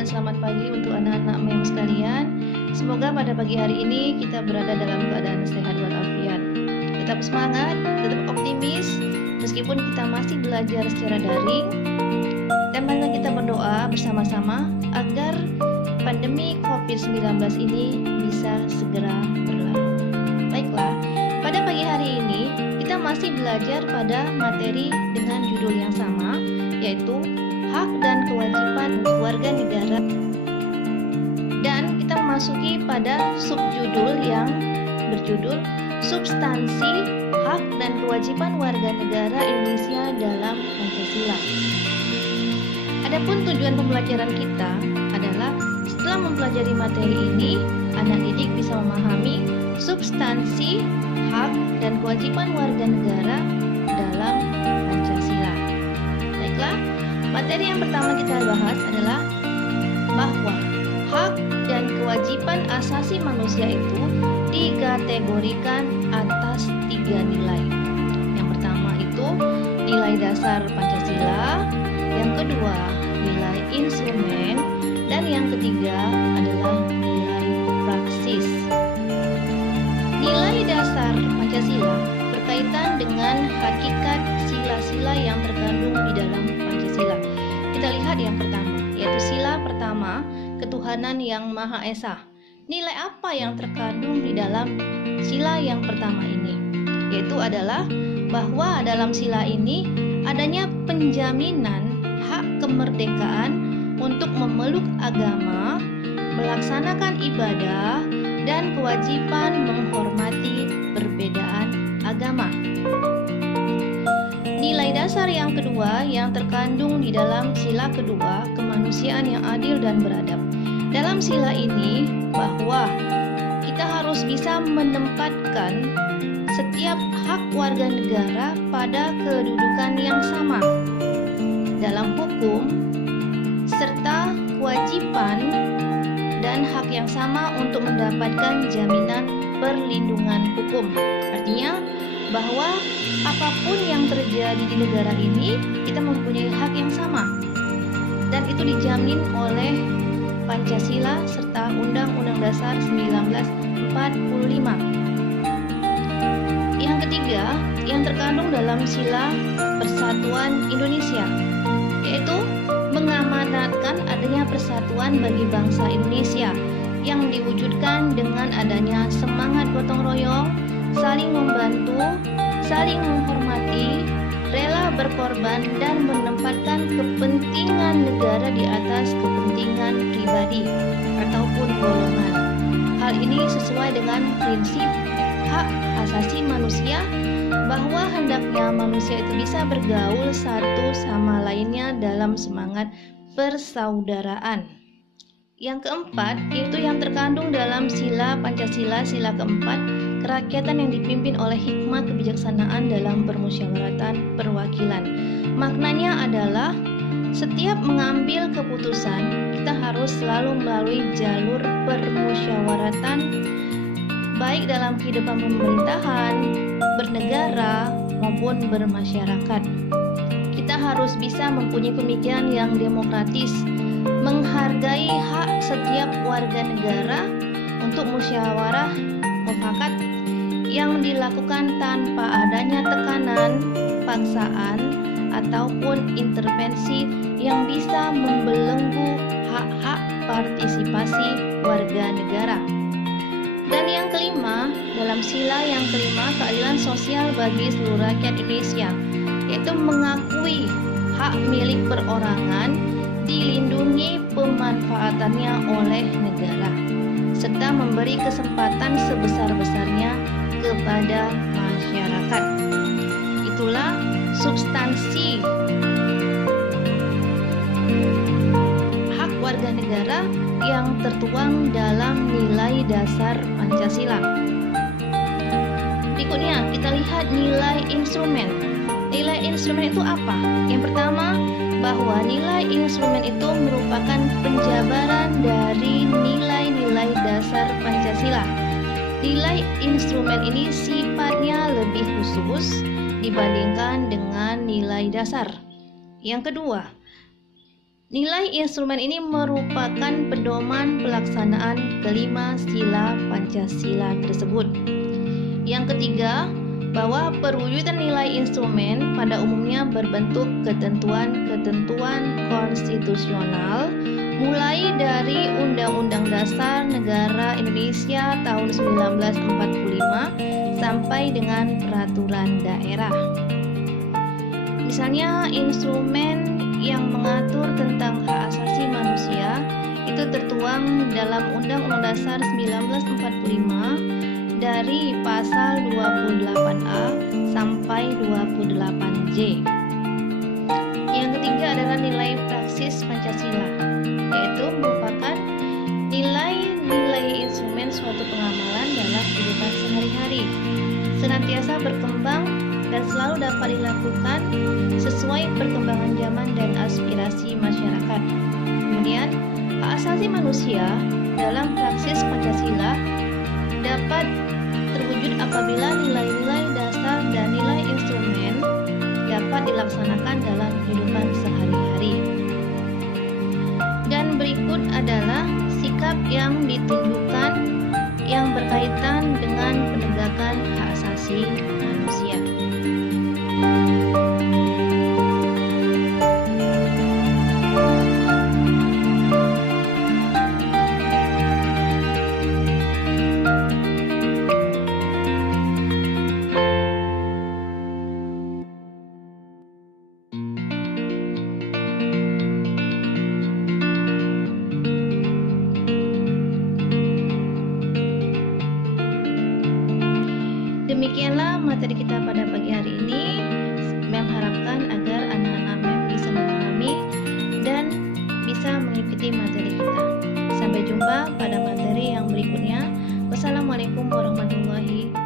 dan selamat pagi untuk anak-anak MEM sekalian. Semoga pada pagi hari ini kita berada dalam keadaan sehat walafiat. Tetap semangat, tetap optimis, meskipun kita masih belajar secara daring. Dan mari kita berdoa bersama-sama agar pandemi COVID-19 ini bisa segera berlalu. Baiklah, pada pagi hari ini kita masih belajar pada materi dengan judul yang sama, yaitu hak dan kewajiban warga negara. Dan kita memasuki pada subjudul yang berjudul substansi hak dan kewajiban warga negara Indonesia dalam Pancasila. Adapun tujuan pembelajaran kita adalah setelah mempelajari materi ini, anak didik bisa memahami substansi hak dan kewajiban warga negara dalam Pancasila. Baiklah, materi yang pertama kita bahas adalah bahwa hak dan kewajiban asasi manusia itu dikategorikan atas 3 nilai. Yang pertama itu nilai dasar Pancasila, yang kedua nilai instrumen, dan yang ketiga adalah nilai praksis. Nilai dasar Pancasila berkaitan dengan hakikat sila-sila yang terkandung di dalam Pancasila. Kita lihat yang pertama, yaitu sila pertama, ketuhanan yang Maha Esa. Nilai apa yang terkandung di dalam sila yang pertama ini? Yaitu adalah bahwa dalam sila ini adanya penjaminan hak kemerdekaan untuk memeluk agama, melaksanakan ibadah, dan kewajiban menghormati perbedaan agama. Nilai dasar yang kedua yang terkandung di dalam sila kedua, kemanusiaan yang adil dan beradab. Dalam sila ini bahwa kita harus bisa menempatkan setiap hak warga negara pada kedudukan yang sama dalam hukum, serta kewajiban dan hak yang sama untuk mendapatkan jaminan perlindungan hukum. Artinya bahwa apapun yang terjadi di negara ini, kita mempunyai hak yang sama, dan itu dijamin oleh Pancasila serta Undang-Undang Dasar 1945. Yang ketiga, yang terkandung dalam sila Persatuan Indonesia, yaitu mengamanatkan adanya persatuan bagi bangsa Indonesia yang diwujudkan dengan adanya semangat gotong royong, saling membantu, saling menghormati, rela berkorban, dan menempatkan kepentingan negara di atas kepentingan pribadi ataupun golongan. Hal ini sesuai dengan prinsip hak asasi manusia, bahwa hendaknya manusia itu bisa bergaul satu sama lainnya dalam semangat persaudaraan. Yang keempat, yaitu yang terkandung dalam sila Pancasila, sila keempat, kerakyatan yang dipimpin oleh hikmat kebijaksanaan dalam permusyawaratan perwakilan. Maknanya adalah setiap mengambil keputusan, kita harus selalu melalui jalur permusyawaratan, baik dalam kehidupan pemerintahan, bernegara, maupun bermasyarakat. Kita harus bisa mempunyai pemikiran yang demokratis, menghargai hak setiap warga negara untuk musyawarah mufakat yang dilakukan tanpa adanya tekanan, paksaan, ataupun intervensi yang bisa membelenggu hak-hak partisipasi warga negara. Dan yang kelima, dalam sila yang kelima, keadilan sosial bagi seluruh rakyat Indonesia, yaitu mengakui hak milik perorangan, dilindungi pemanfaatannya oleh negara, serta memberi kesempatan sebesar-besarnya kepada masyarakat. Itulah substansi hak warga negara yang tertuang dalam nilai dasar Pancasila. Berikutnya kita lihat nilai instrumen. Nilai instrumen itu apa? Yang pertama, bahwa nilai instrumen itu merupakan penjabaran dari nilai-nilai dasar Pancasila. Nilai instrumen ini sifatnya lebih khusus dibandingkan dengan nilai dasar. Yang kedua, Nilai instrumen ini merupakan pedoman pelaksanaan kelima sila Pancasila tersebut. Yang ketiga, bahwa perwujudan nilai instrumen pada umumnya berbentuk ketentuan-ketentuan konstitusional mulai dari Undang-Undang Dasar Negara Indonesia tahun 1945 sampai dengan peraturan daerah. Misalnya instrumen yang mengatur tentang hak asasi manusia itu tertuang dalam Undang-Undang Dasar 1945 dari pasal 28A sampai 28J. Yang ketiga adalah nilai praksis Pancasila, yaitu merupakan nilai-nilai instrumen suatu pengamalan dalam kehidupan sehari-hari, senantiasa berkembang dan selalu dapat dilakukan sesuai perkembangan zaman dan aspirasi masyarakat. Kemudian, hak asasi manusia dalam praksis Pancasila dapat terwujud apabila nilai-nilai dasar dan nilai instrumen dapat dilaksanakan dalam kehidupan sehari-hari. Dan berikut adalah sikap yang ditunjukkan yang berkaitan dengan penegakan hak asasi manusia. Demikianlah materi kita pada pagi hari ini. Mem harapkan agar anak-anak Mem bisa memahami dan bisa mengikuti materi kita. Sampai jumpa pada materi yang berikutnya. Wassalamualaikum warahmatullahi wabarakatuh.